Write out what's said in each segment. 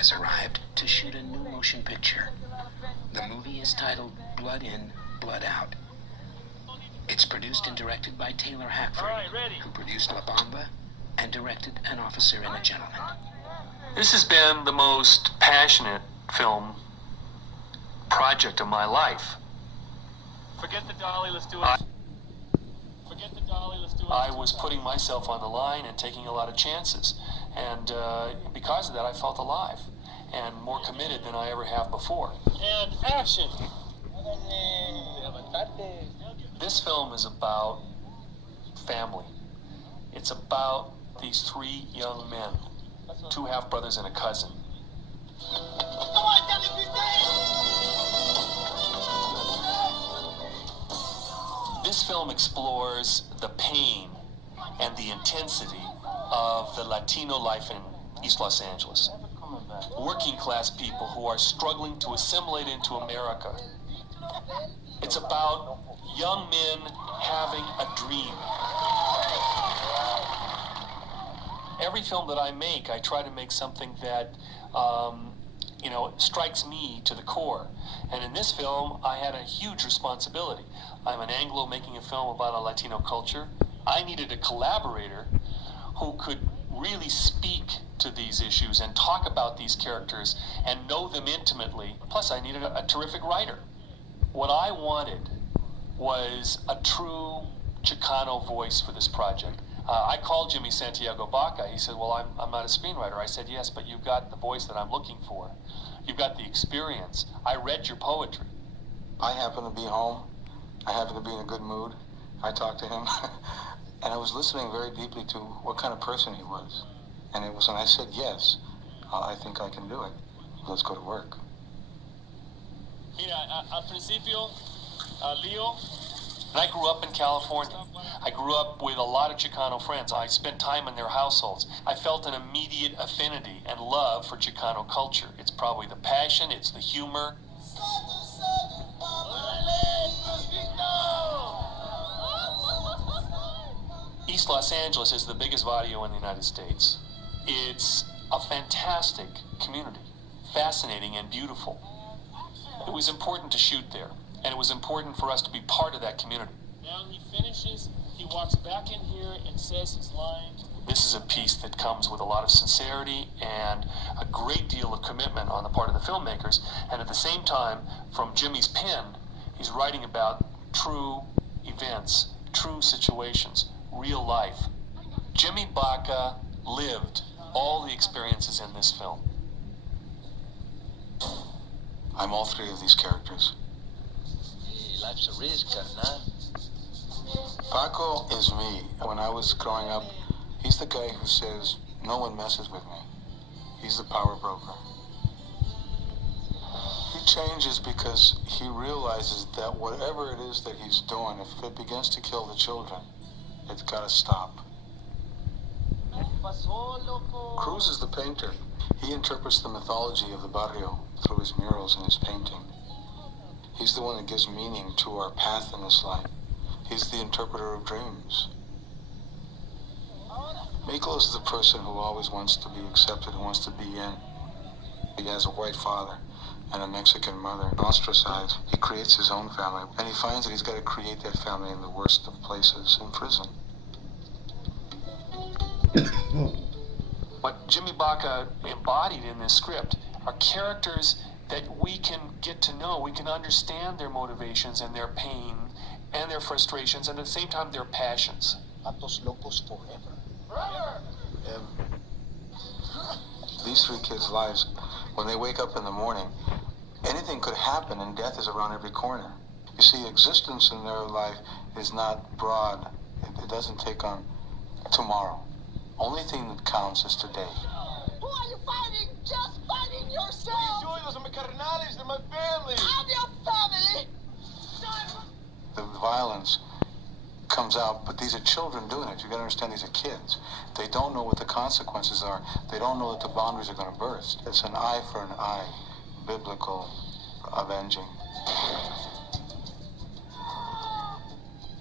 has arrived to shoot a new motion picture. The movie is titled Blood In, Blood Out. It's produced and directed by Taylor Hackford, who produced La Bamba and directed An Officer and a Gentleman. This has been the most passionate film project of my life. Forget the dolly, let's do it. Forget the dolly, let's do it. I was putting myself on the line and taking a lot of chances. And because of that, I felt alive and more committed than I ever have before. And action! This film is about family. It's about these three young men, two half-brothers and a cousin. This film explores the pain and the intensity of the Latino life in East Los Angeles. Working class people who are struggling to assimilate into America. It's about young men having a dream. Every film that I make, I try to make something that strikes me to the core. And in this film, I had a huge responsibility. I'm an Anglo making a film about a Latino culture. I needed a collaborator who could really speak to these issues and talk about these characters and know them intimately. Plus, I needed a terrific writer. What I wanted was a true Chicano voice for this project. I called Jimmy Santiago Baca. He said, well, I'm not a screenwriter. I said, yes, but you've got the voice that I'm looking for. You've got the experience. I read your poetry. I happened to be home. I happened to be in a good mood. I talked to him. And I was listening very deeply to what kind of person he was. And it was when I said, yes, I think I can do it. Let's go to work. Mira, al principio, Leo. And I grew up in California. I grew up with a lot of Chicano friends. I spent time in their households. I felt an immediate affinity and love for Chicano culture. It's probably the passion, it's the humor. East Los Angeles is the biggest barrio in the United States. It's a fantastic community, fascinating and beautiful. It was important to shoot there, and it was important for us to be part of that community. Now he finishes, he walks back in here and says his line. This is a piece that comes with a lot of sincerity and a great deal of commitment on the part of the filmmakers, and at the same time, from Jimmy's pen, he's writing about true events, true situations, real life. Jimmy Baca lived all the experiences in this film. I'm all three of these characters. Life's a risk, carnal. Paco is me. When I was growing up, he's the guy who says, no one messes with me. He's the power broker. He changes because he realizes that whatever it is that he's doing, if it begins to kill the children, it's got to stop. Cruz is the painter. He interprets the mythology of the barrio through his murals and his painting. He's the one that gives meaning to our path in this life. He's the interpreter of dreams. Miklos is the person who always wants to be accepted, who wants to be in. He has a white father and a Mexican mother. Ostracized, he creates his own family, and he finds that he's got to create that family in the worst of places, in prison. What Jimmy Baca embodied in this script are characters that we can get to know. We can understand their motivations and their pain and their frustrations, and at the same time their passions. Patos locos forever. These three kids' lives, when they wake up in the morning, anything could happen and death is around every corner. You see, existence in their life is not broad. It doesn't take on tomorrow. Only thing that counts is today. Who are you fighting? Just fighting yourself! What are you doing? Those are my carnales, they're my family. I'm your family! The violence comes out, but these are children doing it. You gotta understand, these are kids. They don't know what the consequences are. They don't know that the boundaries are gonna burst. It's an eye for an eye, biblical avenging.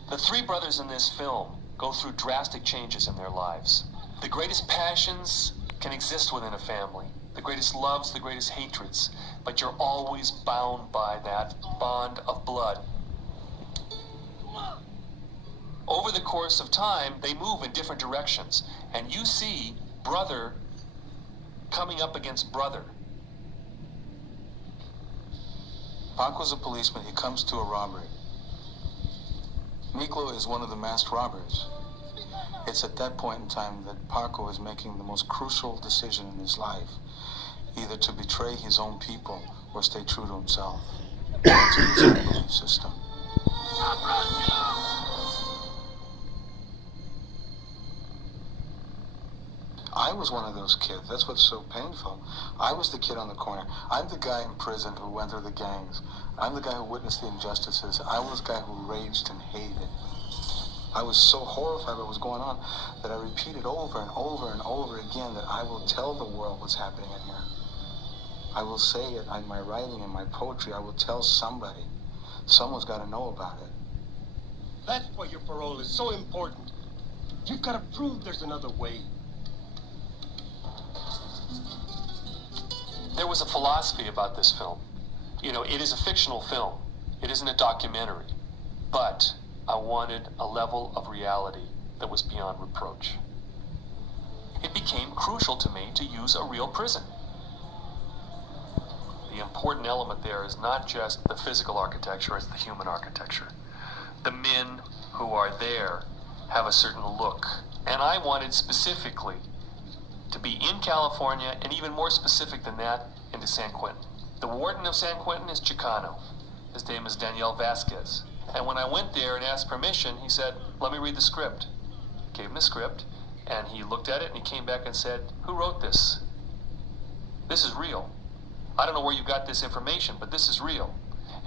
The three brothers in this film go through drastic changes in their lives. The greatest passions can exist within a family, the greatest loves, the greatest hatreds, but you're always bound by that bond of blood. Over the course of time, they move in different directions, and you see brother coming up against brother. Paco's a policeman. He comes to a robbery. Miklo is one of the masked robbers. It's at that point in time that Paco is making the most crucial decision in his life, either to betray his own people or stay true to himself, to his own belief system. I was one of those kids. That's what's so painful. I was the kid on the corner. I'm the guy in prison who went through the gangs. I'm the guy who witnessed the injustices. I was the guy who raged and hated. I was so horrified by what was going on that I repeated over and over and over again that I will tell the world what's happening in here. I will say it in my writing and my poetry. I will tell somebody. Someone's got to know about it. That's why your parole is so important. You've got to prove there's another way. There was a philosophy about this film. You know, it is a fictional film. It isn't a documentary. But I wanted a level of reality that was beyond reproach. It became crucial to me to use a real prison. The important element there is not just the physical architecture, it's the human architecture. The men who are there have a certain look. And I wanted specifically to be in California, and even more specific than that, into San Quentin. The warden of San Quentin is Chicano. His name is Daniel Vasquez. And when I went there and asked permission, he said, "Let me read the script." Gave him the script, and he looked at it, and he came back and said, "Who wrote this? This is real. I don't know where you got this information, but this is real."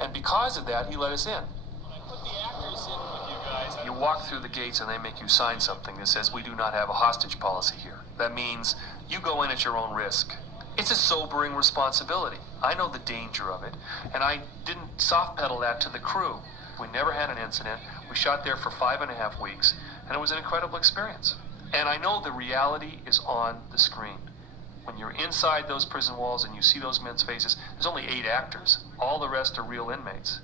And because of that, he let us in. When I put the actors in with you guys, You walk through the gates and they make you sign something that says, "We do not have a hostage policy here." That means you go in at your own risk. It's a sobering responsibility. I know the danger of it, and I didn't soft pedal that to the crew. We never had an incident. We shot there for 5.5 weeks, and it was an incredible experience. And I know the reality is on the screen. When you're inside those prison walls and you see those men's faces, there's only 8 actors. All the rest are real inmates.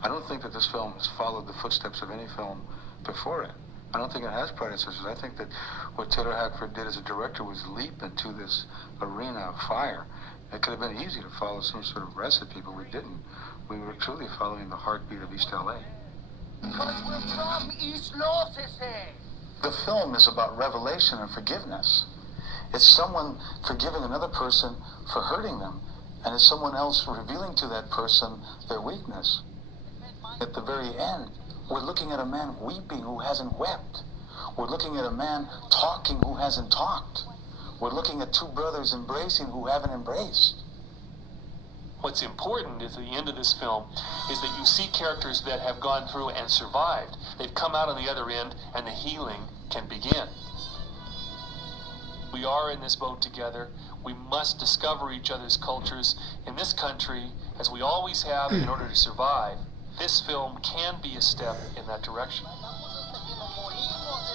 I don't think that this film has followed the footsteps of any film before it. I don't think it has predecessors. I think that what Taylor Hackford did as a director was leap into this arena of fire. It could have been easy to follow some sort of recipe, but we didn't. We were truly following the heartbeat of East LA. Because we're from East Los, The film is about revelation and forgiveness. It's someone forgiving another person for hurting them, and it's someone else revealing to that person their weakness. At the very end, we're looking at a man weeping who hasn't wept. We're looking at a man talking who hasn't talked. We're looking at 2 brothers embracing who haven't embraced. What's important at the end of this film is that you see characters that have gone through and survived. They've come out on the other end, and the healing can begin. We are in this boat together. We must discover each other's cultures in this country, as we always have, in order to survive. This film can be a step in that direction. Hasta que nos morimos,